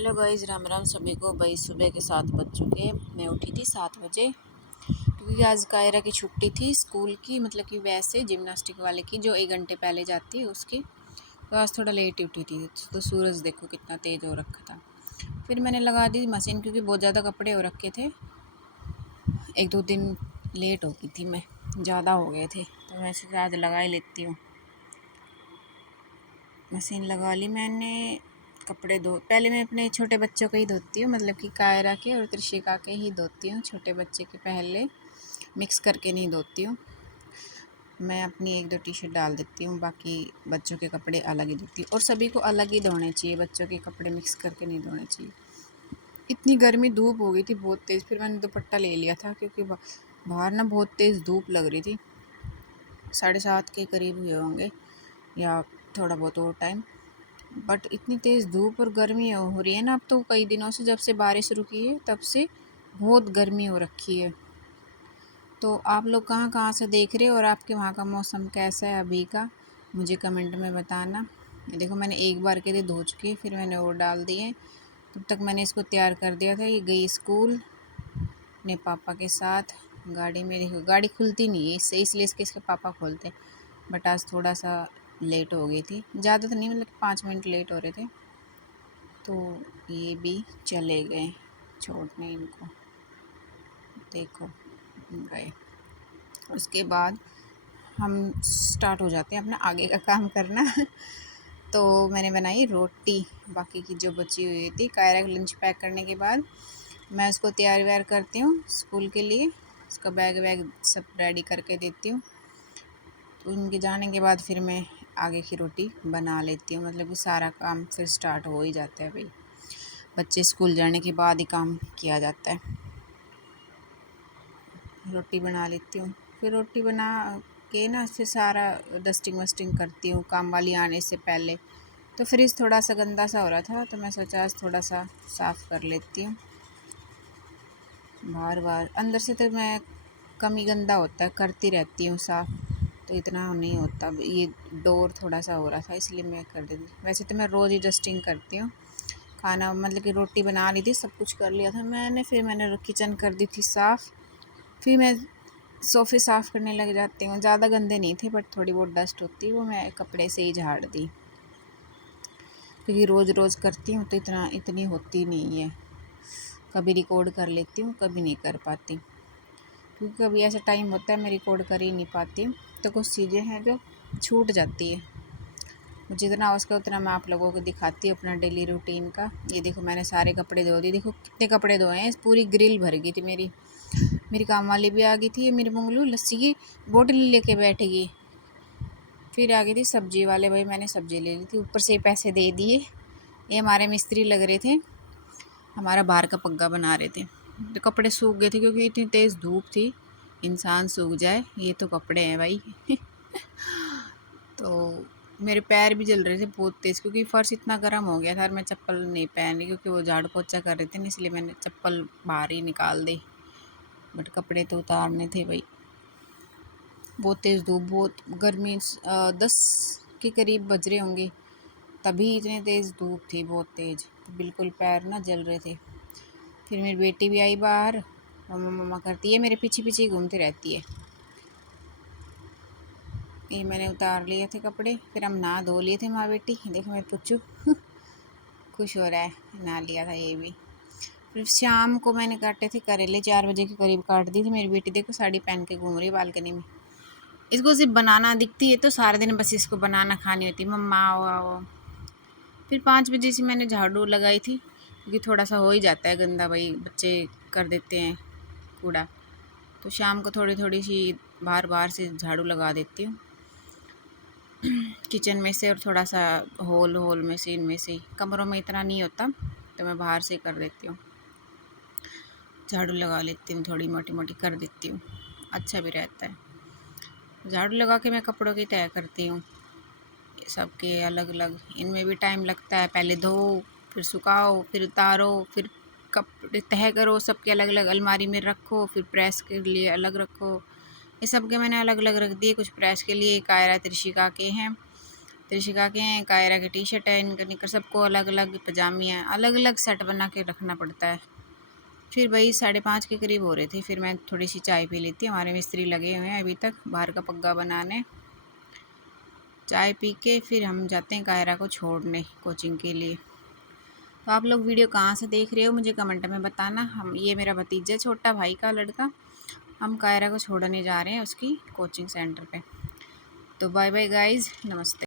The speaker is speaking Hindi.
हेलो गाइस, राम राम सभी को। भाई सुबह के 7 बज चुके। मैं उठी थी 7 बजे क्योंकि आज कायरा की छुट्टी थी स्कूल की, मतलब कि वैसे जिम्नास्टिक वाले की जो 1 घंटे पहले जाती है उसकी। तो आज थोड़ा लेट ही उठी थी, तो सूरज देखो कितना तेज़ हो रखा था। फिर मैंने लगा दी मशीन क्योंकि बहुत ज़्यादा कपड़े हो रखे थे। 1-2 दिन लेट हो गई थी मैं, ज़्यादा हो गए थे, तो मैं सोचा आज लगा ही लेती हूँ। मशीन लगा ली मैंने। कपड़े धो पहले मैं अपने छोटे बच्चों के ही धोती हूँ, मतलब कि कायरा के और त्रिशिका के ही धोती हूँ। छोटे बच्चे के पहले मिक्स करके नहीं धोती हूँ। मैं अपनी 1-2 टी शर्ट डाल देती हूँ, बाकी बच्चों के कपड़े अलग ही धोती हूँ। और सभी को अलग ही धोने चाहिए, बच्चों के कपड़े मिक्स करके नहीं धोने चाहिए। इतनी गर्मी धूप हो गई थी बहुत तेज़, फिर मैंने दुपट्टा ले लिया था क्योंकि बाहर ना बहुत तेज़ धूप लग रही थी। 7:30 के करीब हुए होंगे या थोड़ा बहुत और टाइम। बट इतनी तेज़ धूप और गर्मी हो रही है ना अब तो, कई दिनों से जब से बारिश रुकी है तब से बहुत गर्मी हो रखी है। तो आप लोग कहाँ कहाँ से देख रहे हो और आपके वहाँ का मौसम कैसा है अभी का, मुझे कमेंट में बताना। ये देखो मैंने एक बार के लिए धो चुकी है, फिर मैंने और डाल दिए। तब तक मैंने इसको तैयार कर दिया था। ये गई स्कूल अपने पापा के साथ गाड़ी में। देखो गाड़ी खुलती नहीं है इससे, इसलिए इसके पापा खोलते हैं। बट आज थोड़ा सा लेट हो गई थी, ज़्यादा तो नहीं, मतलब 5 मिनट लेट हो रहे थे। तो ये भी चले गए छोड़ने इनको, देखो गए। उसके बाद हम स्टार्ट हो जाते हैं अपना आगे का काम करना। तो मैंने बनाई रोटी, बाकी की जो बची हुई थी। कायरा का लंच पैक करने के बाद मैं उसको तैयार व्यार करती हूँ स्कूल के लिए। उसका बैग वैग सब रेडी करके देती हूँ। तो उनके जाने के बाद फिर मैं आगे की रोटी बना लेती हूँ, मतलब कि सारा काम फिर स्टार्ट हो ही जाता है भाई। बच्चे स्कूल जाने के बाद ही काम किया जाता है। रोटी बना लेती हूँ, फिर रोटी बना के ना फिर सारा डस्टिंग वस्टिंग करती हूँ काम वाली आने से पहले। तो फ्रिज थोड़ा सा गंदा सा हो रहा था, तो मैं सोचा आज थोड़ा सा साफ़ कर लेती हूँ। बार बार अंदर से तो मैं कम ही गंदा होता है, करती रहती हूँ साफ़, तो इतना नहीं होता। ये डोर थोड़ा सा हो रहा था इसलिए मैं कर देती। वैसे तो मैं रोज़ ही डस्टिंग करती हूँ। खाना मतलब कि रोटी बना ली थी, सब कुछ कर लिया था मैंने। फिर मैंने किचन कर दी थी साफ़। फिर मैं सोफ़े साफ़ करने लग जाती हूँ। ज़्यादा गंदे नहीं थे बट थोड़ी बहुत डस्ट होती है, वो मैं कपड़े से ही झाड़ दी क्योंकि रोज़ रोज़ करती हूँ तो इतनी होती नहीं है। कभी रिकॉर्ड कर लेती हूँ, कभी नहीं कर पाती, क्योंकि कभी ऐसा टाइम होता है मैं रिकॉर्ड कर ही नहीं पाती हूँ। तो कुछ चीज़ें हैं जो छूट जाती है। जितना हो सके उतना मैं आप लोगों को दिखाती हूँ अपना डेली रूटीन का। ये देखो मैंने सारे कपड़े धो दिए, देखो कितने कपड़े धोए हैं। पूरी ग्रिल भर गई थी मेरी। मेरी काम वाली भी आ गई थी, ये मेरी मंगलू लस्सी की बोतल लेके बैठ गई। फिर आ गई थी सब्जी वाले भाई, मैंने सब्जी ले ली थी, ऊपर से पैसे दे दिए। ये हमारे मिस्त्री लग रहे थे, हमारा बाहर का पग्गा बना रहे थे। तो कपड़े सूख गए थे क्योंकि इतनी तेज़ धूप थी, इंसान सूख जाए, ये तो कपड़े हैं भाई। तो मेरे पैर भी जल रहे थे बहुत तेज़ क्योंकि फ़र्श इतना गर्म हो गया था और मैं चप्पल नहीं पहन रही क्योंकि वो झाड़ू पोछा कर रहे थे ना, इसलिए मैंने चप्पल बाहर ही निकाल दी। बट कपड़े तो उतारने थे भाई। बहुत तेज़ धूप, बहुत गर्मी। 10 के करीब बज रहे होंगे तभी इतनी तेज़ धूप थी, बहुत तेज़। तो बिल्कुल पैर ना जल रहे थे। फिर मेरी बेटी भी आई बाहर, मम्मा मम्मा करती है, मेरे पीछे पीछे ही घूमती रहती है। ये मैंने उतार लिए थे कपड़े, फिर हम नहा धो लिए थे माँ बेटी। देखो मेरे पुच्चू खुश हो रहा है, नहा लिया था ये भी। फिर शाम को मैंने काटे थे करेले, 4 बजे के करीब काट दी थी। मेरी बेटी देखो साड़ी पहन के घूम रही है बालकनी में। इसको सिर्फ बनाना दिखती है तो सारा दिन बस इसको बनाना खानी होती है, मम्मा आओ आओ। फिर 5 बजे से मैंने झाड़ू लगाई थी क्योंकि थोड़ा सा हो ही जाता है गंदा भाई, बच्चे कर देते हैं कूड़ा। तो शाम को थोड़ी थोड़ी सी बाहर बाहर से झाड़ू लगा देती हूँ, किचन में से और थोड़ा सा हॉल हॉल में से, इनमें से। कमरों में इतना नहीं होता तो मैं बाहर से कर देती हूँ, झाड़ू लगा लेती हूँ, थोड़ी मोटी मोटी कर देती हूँ, अच्छा भी रहता है। झाड़ू लगा के मैं कपड़ों की तय करती हूँ सबके अलग अलग। इनमें भी टाइम लगता है, पहले धो फिर सुखाओ फिर उतारो, फिर कपड़े तह करो, सबके अलग अलग अलमारी में रखो, फिर प्रेस के लिए अलग रखो। ये सब के मैंने अलग अलग रख दिए। कुछ प्रेस के लिए कायरा त्रिशिका के हैं, त्रिशिका के हैं, कायरा के टी शर्ट है, इनका निकर, सबको अलग अलग पजामी है, अलग अलग सेट बना के रखना पड़ता है। फिर वही 5:30 के करीब हो रहे थे, फिर मैं थोड़ी सी चाय पी ली थी। हमारे मिस्त्री लगे हुए हैं अभी तक बाहर का पग्गा बनाने। चाय पी के फिर हम जाते हैं कायरा को छोड़ने कोचिंग के लिए। तो आप लोग वीडियो कहाँ से देख रहे हो मुझे कमेंट में बताना। हम, ये मेरा भतीजा, छोटा भाई का लड़का, हम कायरा को छोड़ने जा रहे हैं उसकी कोचिंग सेंटर पे। तो बाय बाय गाइज़, नमस्ते।